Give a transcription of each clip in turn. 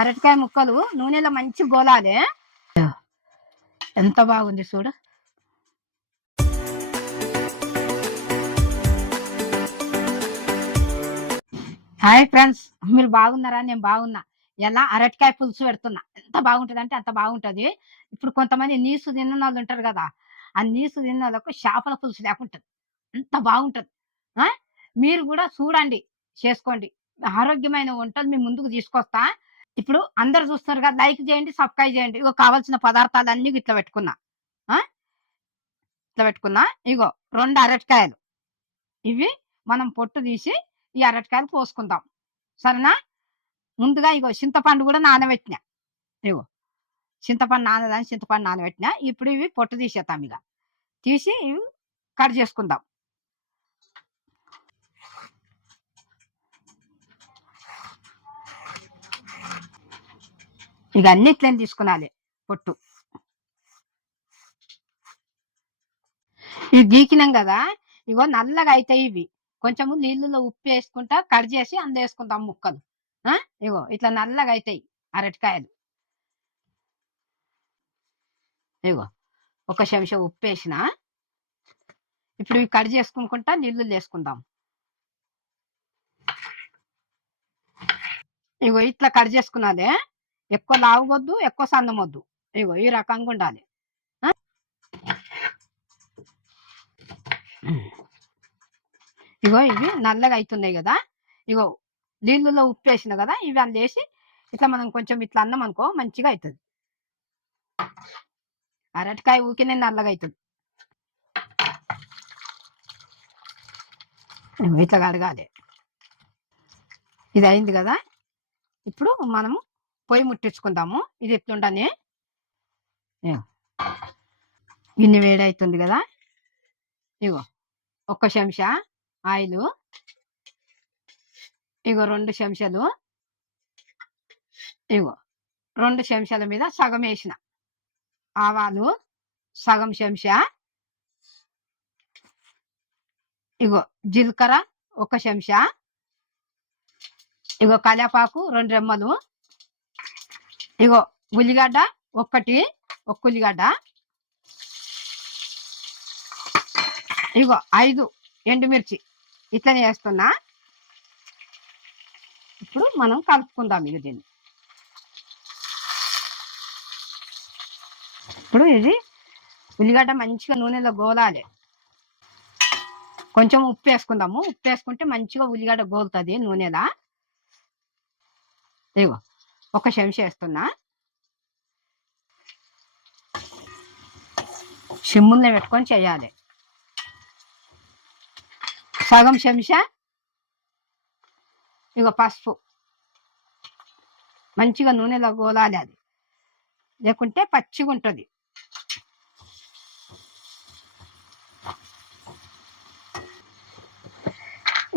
అరటికాయ ముక్కలు నూనెలో మంచి గోలాలి. ఎంత బాగుంది చూడు. హాయ్ ఫ్రెండ్స్, మీరు బాగున్నారా? నేను బాగున్నా. ఎలా అరటికాయ పులుసు పెడుతున్నా. ఎంత బాగుంటుంది అంటే అంత బాగుంటది. ఇప్పుడు కొంతమంది నీసు తిన్న వాళ్ళు ఉంటారు కదా, ఆ నీసు తిన్న వాళ్ళకు చేపల పులుసు లేకుంటది. ఎంత బాగుంటది. ఆ మీరు కూడా చూడండి, చేసుకోండి. ఆరోగ్యమైన వంటలు మీ ముందుకు తీసుకొస్తా. ఇప్పుడు అందరు చూస్తున్నారు కదా, లైక్ చేయండి, సబ్స్క్రైబ్ చేయండి. ఇగో కావాల్సిన పదార్థాలన్నీ ఇట్లా పెట్టుకున్నా. ఆ ఇట్లా పెట్టుకున్నా. ఇగో 2 అరటికాయలు. ఇవి మనం పొట్టు తీసి ఈ అరటికాయలు కోసుకుందాం. సరేనా? ముందుగా ఇగో చింతపండు కూడా నానబెట్టిన. ఇగో చింతపండు నానబెట్టిన. ఇప్పుడు ఇవి పొట్టు తీసేద్దాం. ఇక తీసి ఇవి కట్ చేసుకుందాం. ఇక అన్నిట్లని తీసుకున్నాలి పొట్టు. ఇవి గీకినాం కదా, ఇగో నల్లగా అవుతాయి ఇవి. కొంచెము నీళ్ళలో ఉప్పు వేసుకుంటా కట్ చేసి వేసుకుందాం ముక్కలు. ఇగో ఇట్లా నల్లగా అవుతాయి అరటికాయలు. ఇగో ఒక చెంచా ఉప్పు వేసిన. ఇప్పుడు ఇవి కట్ చేసుకుంటా నీళ్ళు వేసుకుందాం. ఇగో ఇట్లా కట్ చేసుకున్నదే. ఎక్కువ లావుగొద్దు, ఎక్కువ సన్నమొద్దు. ఇగో ఈ రకంగా ఉండాలి. ఇగో ఇవి నల్లగా అవుతున్నాయి కదా, ఇగో నీళ్ళలో ఉప్పు వేసిన కదా, ఇవి అన్నీ వేసి ఇట్లా మనం కొంచెం ఇట్లా అన్నం అనుకో మంచిగా అవుతుంది. అరటికాయ ఊకినే నల్లగా అవుతుంది. ఇట్లా కడగాలి. ఇది అయింది కదా, ఇప్పుడు మనము పొయ్యి ముట్టించుకుందాము. ఇది ఎట్లుండని గిన్నె వేడి అవుతుంది కదా, ఇగో ఒక్క చెంచా ఆయిల్, ఇగో 2 చెంచాలు, ఇగో 2 చెంచాల మీద సగం వేసిన ఆవాలు, సగం చెంచా, ఇగో జీలకర్ర 1 చెంచా, ఇగో కలేపాకు 2 రెమ్మలు, ఇగో ఉల్లిగడ్డ ఒక్క ఉల్లిగడ్డ, ఇగో 5 ఎండుమిర్చి ఇట్లనే వేస్తున్నా. ఇప్పుడు మనం కలుపుకుందాం. ఇక దీన్ని ఇప్పుడు ఇది ఉల్లిగడ్డ మంచిగా నూనెలో గోలాలి. కొంచెం ఉప్పు వేసుకుందాము. ఉప్పు వేసుకుంటే మంచిగా ఉల్లిగడ్డ గోలుతుంది నూనెలా. ఇగో 1 చెంచా వేస్తున్నా. సిమ్ముల్ని పెట్టుకొని చేయాలి. సగం చెంచా ఇగో పసుపు. మంచిగా నూనెలో గోలాలి, అది లేకుంటే పచ్చిగా ఉంటుంది.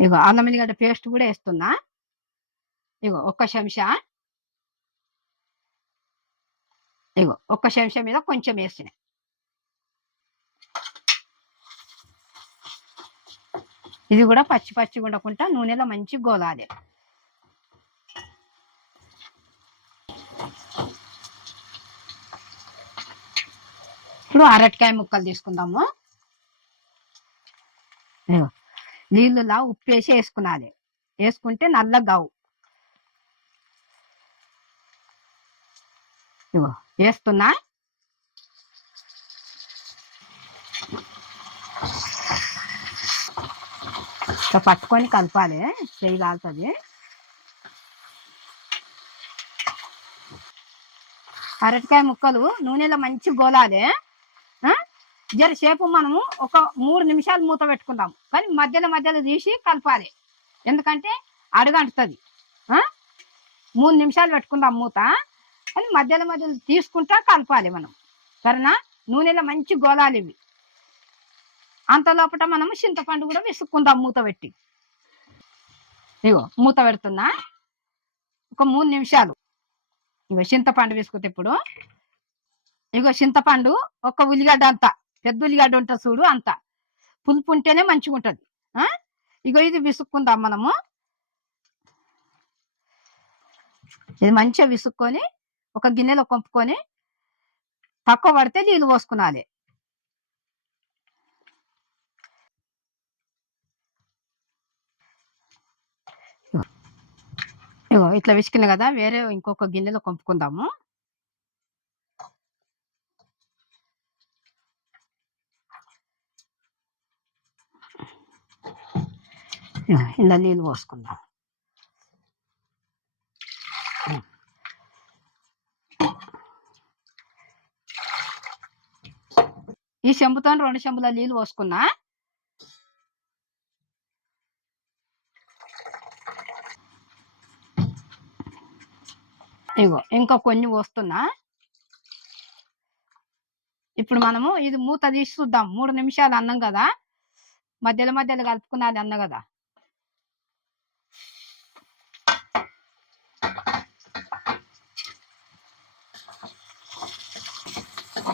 ఇగో అల్లం ఎల్లిగడ్డ పేస్ట్ కూడా వేస్తున్నా. ఇగో 1 చెంచా, ఇగో 1 చెంచా మీద కొంచెం వేసిన. ఇది కూడా పచ్చిగా ఉండకుండా నూనెలో మంచి గోలాలి. ఇప్పుడు అరటికాయ ముక్కలు తీసుకుందాము. నీళ్ళులా ఉప్పు వేసి వేసుకున్నాలి. వేసుకుంటే నల్లగావు. ఇగో వేస్తున్నా. పట్టుకొని కలపాలి, చెయ్యి కాలుతుంది. అరటికాయ ముక్కలు నూనెలో మంచి గోలాలి. జరసేపు మనము ఒక 3 నిమిషాలు మూత పెట్టుకుందాం, కానీ మధ్యలో తీసి కలపాలి, ఎందుకంటే అడుగంటుతుంది. 3 నిమిషాలు పెట్టుకుందాం మూత, కానీ మధ్యలో తీసుకుంటా కలపాలి మనం. సరేనా? నూనెలో మంచి గోలాలి ఇవి. అంత లోపల మనము చింతపండు కూడా విసుక్కుందాం మూత పెట్టి. ఇగో మూత పెడుతున్నా ఒక 3 నిమిషాలు. ఇగో చింతపండు విసుకుతే ఇప్పుడు ఇగో చింతపండు ఒక ఉల్లిగడ్డ అంతా, పెద్ద ఉల్లిగడ్డ ఉంటుంది చూడు, అంత పులుపు ఉంటేనే మంచిగా ఉంటుంది. ఇగో ఇది విసుక్కుందాం మనము. ఇది మంచిగా విసుక్కొని ఒక గిన్నెలో కొంపుకొని తక్కువ పడితే నీళ్ళు పోసుకునాలి. ఇగో ఇట్లా విసికిన కదా, వేరే ఇంకొక గిన్నెలో కొంపుకుందాము. ఇలా నీళ్ళు పోసుకుందాం. ఈ చెంబుతో 2 చెంబుల నీళ్ళు పోసుకున్నా. ఇగో ఇంకా కొన్ని పోస్తున్నా. ఇప్పుడు మనము ఇది మూత తీసి చూద్దాం. 3 నిమిషాలు అన్నం కదా, మధ్యలో మధ్యలో కలుపుకున్నది అన్న కదా.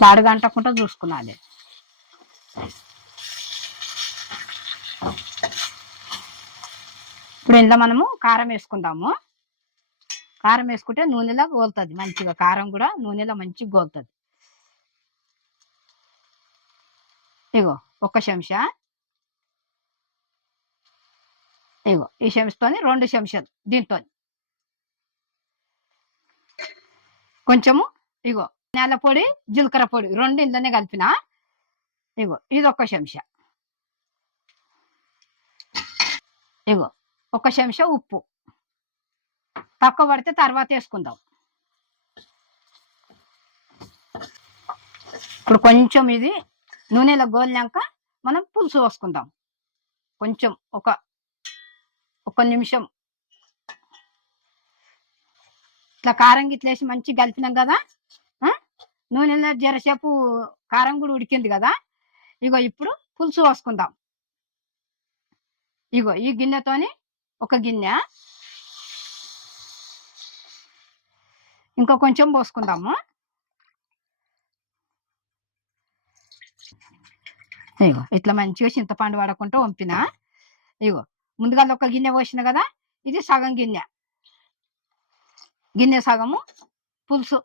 అడుగంటకుండా చూసుకున్నది. ఇప్పుడు ఇంట్లో మనము కారం వేసుకుందాము. కారం వేసుకుంటే నూనెలో గోలుతుంది మంచిగా. కారం కూడా నూనెలో మంచిగా గోలుతుంది. ఇగో 1 చెంచా. ఇగో ఈ చెంచాతోని 2 చెంచాలు. దీంతో కొంచెము ఇగో నేల పొడి, జీలకర్ర పొడి 2 ఇంట్లోనే కలిపిన. ఇగో ఇది 1 చెంచా. ఇగో 1 చెంచా ఉప్పు. తక్కువ పడితే తర్వాత వేసుకుందాం. ఇప్పుడు కొంచెం ఇది నూనెలో గోలినాక మనం పులుసు పోసుకుందాం. కొంచెం ఒక నిమిషం ఇట్లా కారం గిట్ల వేసి మంచిగా కలిపినాం కదా. నూనెలో జరసేపు కారం కూడా ఉడికింది కదా. ఇగో ఇప్పుడు పులుసు పోసుకుందాం. ఇగో ఈ గిన్నెతోని 1 గిన్నె, ఇంకా కొంచెం పోసుకుందాము. ఇగో ఇట్లా మంచిగా చింతపండు పడకుండా వంపిన. ఇగో ముందుగా 1 గిన్నె పోసిన కదా, ఇది సగం గిన్నె. గిన్నె సగము పులుసు.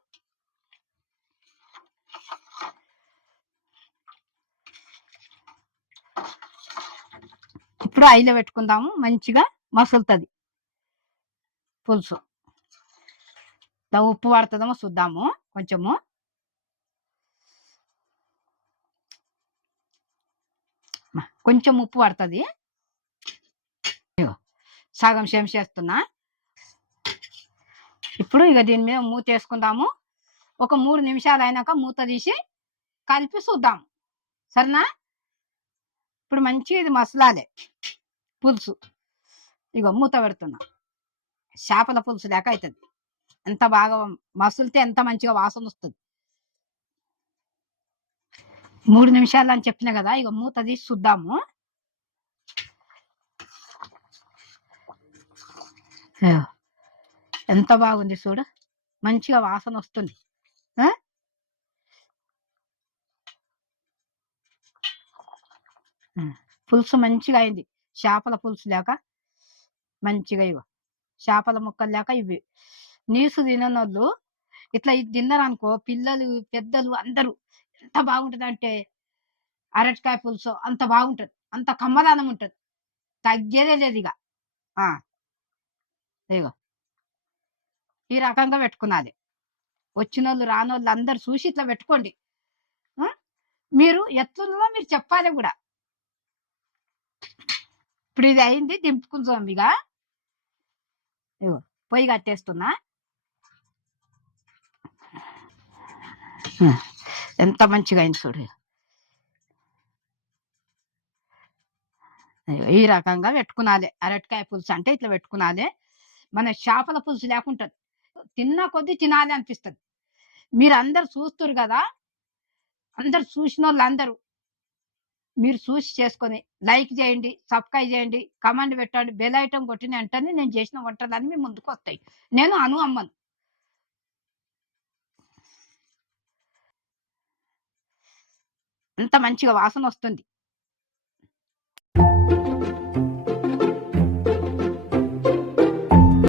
ఇప్పుడు ఐలో పెట్టుకుందాము. మంచిగా మసులుతుంది పులుసు. ఉప్పు పడుతుందేమో చూద్దాము. కొంచెము కొంచెం ఉప్పు పడుతుంది. సగం చెంచేస్తున్నా. ఇప్పుడు ఇక దీని మీద మూత వేసుకుందాము. ఒక 3 నిమిషాలు అయినాక మూత తీసి కలిపి చూద్దాం. సరేనా? ఇప్పుడు మంచిగా ఇది మసలాలే పులుసు. ఇగో మూత పెడుతున్నా. చేపల పులుసు లేక అవుతుంది. ఎంత బాగా మసులితే ఎంత మంచిగా వాసన వస్తుంది. 3 నిమిషాలు అని చెప్పిన కదా, ఇక మూత తీసి చూద్దాము. ఎంత బాగుంది చూడు, మంచిగా వాసన వస్తుంది. పులుసు మంచిగా అయింది. చేపల పులుసు లేక మంచిగా. ఇగో చేపల ముక్కలు లేక ఇవి నీసు తిననోళ్ళు ఇట్లా ఇది తిన్నారనుకో, పిల్లలు పెద్దలు అందరూ ఎంత బాగుంటుంది అంటే, అరటికాయ పులుసు అంత బాగుంటుంది. అంత కమ్మదానం ఉంటుంది, తగ్గేదే లేదు. ఇక ఇగో ఈ రకంగా పెట్టుకున్నది. వచ్చినోళ్ళు రానోళ్ళు అందరు చూసి ఇట్లా పెట్టుకోండి. మీరు ఎట్లున్నదో మీరు చెప్పాలి కూడా. ఇప్పుడు ఇది అయింది, దింపుకుందాం. ఇక ఇగో పొయ్యి కట్టేస్తున్నా. ఎంత మంచిగా అయింది చూడు. ఈ రకంగా పెట్టుకునాలి. అరటికాయ పులుసు అంటే ఇట్లా పెట్టుకునాలి. మన చేపల పులుసు లేకుంటుంది, తిన్న కొద్దీ తినాలి అనిపిస్తుంది. మీరు అందరు చూస్తున్నారు కదా, అందరు చూసిన వాళ్ళు అందరూ మీరు చూసి చేసుకొని లైక్ చేయండి, సబ్స్క్రైబ్ చేయండి, కమెంట్ పెట్టండి. బెల్ ఐటమ్ కొట్టిన వెంటనే నేను చేసిన వంటలన్నీ మీ ముందుకు వస్తాయి. నేను అమ్మను. ఎంత మంచిగా వాసన వస్తుంది.